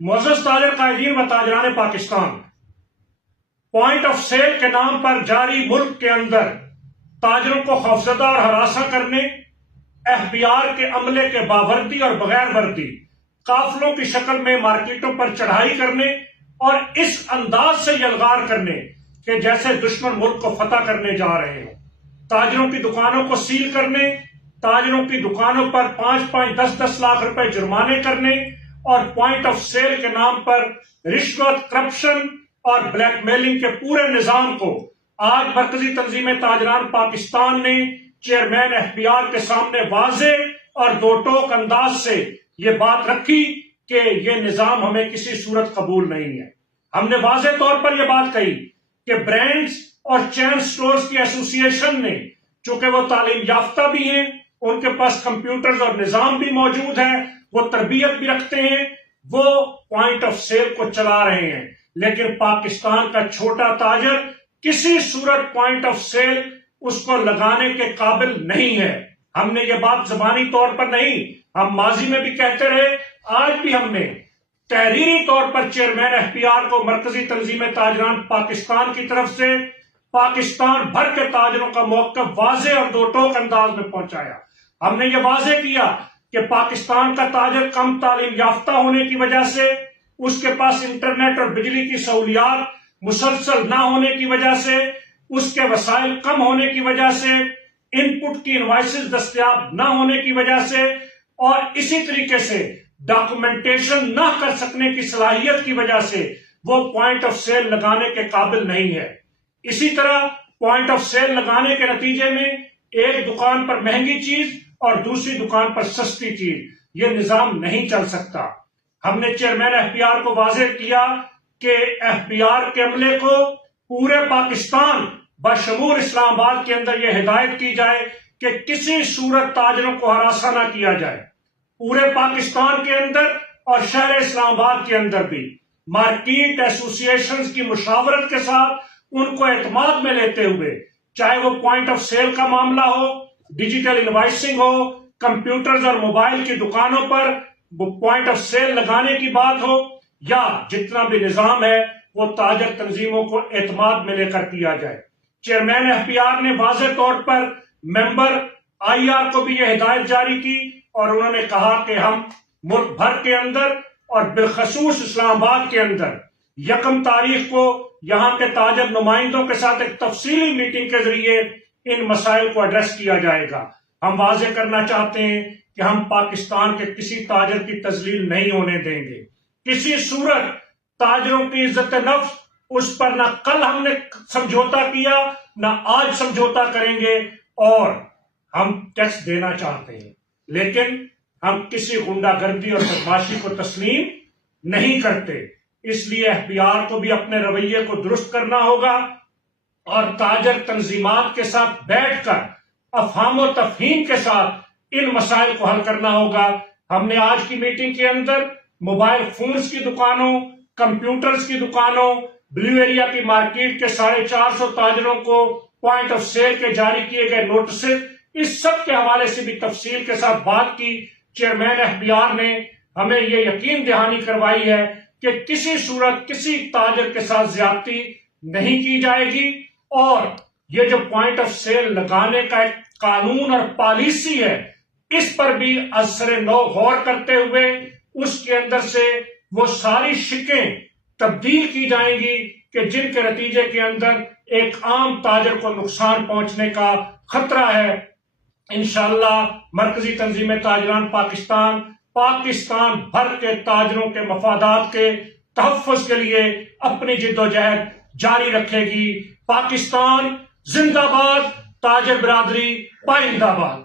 معزز تاجر قائدین و تاجران پاکستان، پوائنٹ آف سیل کے نام پر جاری ملک کے اندر تاجروں کو خوفزدہ اور ہراساں کرنے، FBR کے عملے کے باوردی اور بغیر وردی قافلوں کی شکل میں مارکیٹوں پر چڑھائی کرنے اور اس انداز سے یلغار کرنے کہ جیسے دشمن ملک کو فتح کرنے جا رہے ہیں، تاجروں کی دکانوں کو سیل کرنے، تاجروں کی دکانوں پر 5-5 10-10 لاکھ روپے جرمانے کرنے اور پوائنٹ آف سیل کے نام پر رشوت، کرپشن اور بلیک میلنگ کے پورے نظام کو آج مرکزی تنظیم تاجران پاکستان نے چیئرمین FBR کے سامنے واضح اور دو ٹوک انداز سے یہ بات رکھی کہ یہ نظام ہمیں کسی صورت قبول نہیں ہے۔ ہم نے واضح طور پر یہ بات کہی کہ برانڈز اور چین سٹورز کی ایسوسی ایشن نے، چونکہ وہ تعلیم یافتہ بھی ہیں، ان کے پاس کمپیوٹرز اور نظام بھی موجود ہے، وہ تربیت بھی رکھتے ہیں، وہ پوائنٹ آف سیل کو چلا رہے ہیں، لیکن پاکستان کا چھوٹا تاجر کسی صورت پوائنٹ آف سیل اس کو لگانے کے قابل نہیں ہے۔ ہم نے یہ بات زبانی طور پر نہیں، ہم ماضی میں بھی کہتے رہے، آج بھی ہم نے تحریری طور پر چیئرمین FBR کو مرکزی تنظیم تاجران پاکستان کی طرف سے پاکستان بھر کے تاجروں کا موقف واضح اور دو ٹوک انداز میں پہنچایا۔ ہم نے یہ واضح کیا کہ پاکستان کا تاجر کم تعلیم یافتہ ہونے کی وجہ سے، اس کے پاس انٹرنیٹ اور بجلی کی سہولیات مسلسل نہ ہونے کی وجہ سے، اس کے وسائل کم ہونے کی وجہ سے، ان پٹ کی انوائسز دستیاب نہ ہونے کی وجہ سے اور اسی طریقے سے ڈاکومنٹیشن نہ کر سکنے کی صلاحیت کی وجہ سے وہ پوائنٹ آف سیل لگانے کے قابل نہیں ہے۔ اسی طرح پوائنٹ آف سیل لگانے کے نتیجے میں ایک دکان پر مہنگی چیز اور دوسری دکان پر سستی چیز، یہ نظام نہیں چل سکتا۔ ہم نے چیئرمین FBR کو واضح کیا کہ FBR کے عملے کو پورے پاکستان بشمول اسلام آباد کے اندر یہ ہدایت کی جائے کہ کسی صورت تاجروں کو ہراساں نہ کیا جائے۔ پورے پاکستان کے اندر اور شہر اسلام آباد کے اندر بھی مارکیٹ ایسوسی ایشنز کی مشاورت کے ساتھ ان کو اعتماد میں لیتے ہوئے، چاہے وہ پوائنٹ آف سیل کا معاملہ ہو، ڈیجیٹل انوائسنگ ہو، کمپیوٹرز اور موبائل کی دکانوں پر پوائنٹ آف سیل لگانے کی بات ہو، یا جتنا بھی نظام ہے وہ تاجر تنظیموں کو اعتماد میں لے کر کیا جائے۔ چیئرمین FBR نے واضح طور پر ممبر IR کو بھی یہ ہدایت جاری کی اور انہوں نے کہا کہ ہم ملک بھر کے اندر اور بالخصوص اسلام آباد کے اندر 1 تاریخ کو یہاں کے تاجر نمائندوں کے ساتھ ایک تفصیلی میٹنگ کے ذریعے ان مسائل کو ایڈریس کیا جائے گا۔ ہم واضح کرنا چاہتے ہیں کہ ہم پاکستان کے کسی تاجر کی تذلیل نہیں ہونے دیں گے، کسی صورت تاجروں کی عزت نفس اس پر نہ کل ہم نے سمجھوتا کیا نہ آج سمجھوتا کریں گے، اور ہم ٹیکس دینا چاہتے ہیں، لیکن ہم کسی غنڈہ گردی اور بدماشی کو تسلیم نہیں کرتے۔ اس لیے FBR کو بھی اپنے رویے کو درست کرنا ہوگا اور تاجر تنظیمات کے ساتھ بیٹھ کر افہام و تفہیم کے ساتھ ان مسائل کو حل کرنا ہوگا۔ ہم نے آج کی میٹنگ کے اندر موبائل فونز کی دکانوں، کمپیوٹرز کی دکانوں، بلیو ایریا کی مارکیٹ کے 450 تاجروں کو پوائنٹ آف سیل کے جاری کیے گئے نوٹسز، اس سب کے حوالے سے بھی تفصیل کے ساتھ بات کی۔ چیئرمین FBR نے ہمیں یہ یقین دہانی کروائی ہے کہ کسی صورت کسی تاجر کے ساتھ زیادتی نہیں کی جائے گی، اور یہ جو پوائنٹ آف سیل لگانے کا ایک قانون اور پالیسی ہے، اس پر بھی از سر نو غور کرتے ہوئے اس کے اندر سے وہ ساری شکیں تبدیل کی جائیں گی کہ جن کے نتیجے کے اندر ایک عام تاجر کو نقصان پہنچنے کا خطرہ ہے۔ انشاءاللہ مرکزی تنظیم تاجران پاکستان بھر کے تاجروں کے مفادات کے تحفظ کے لیے اپنی جدوجہد جاری رکھے گی۔ پاکستان زندہ باد، تاجر برادری پائندہ باد۔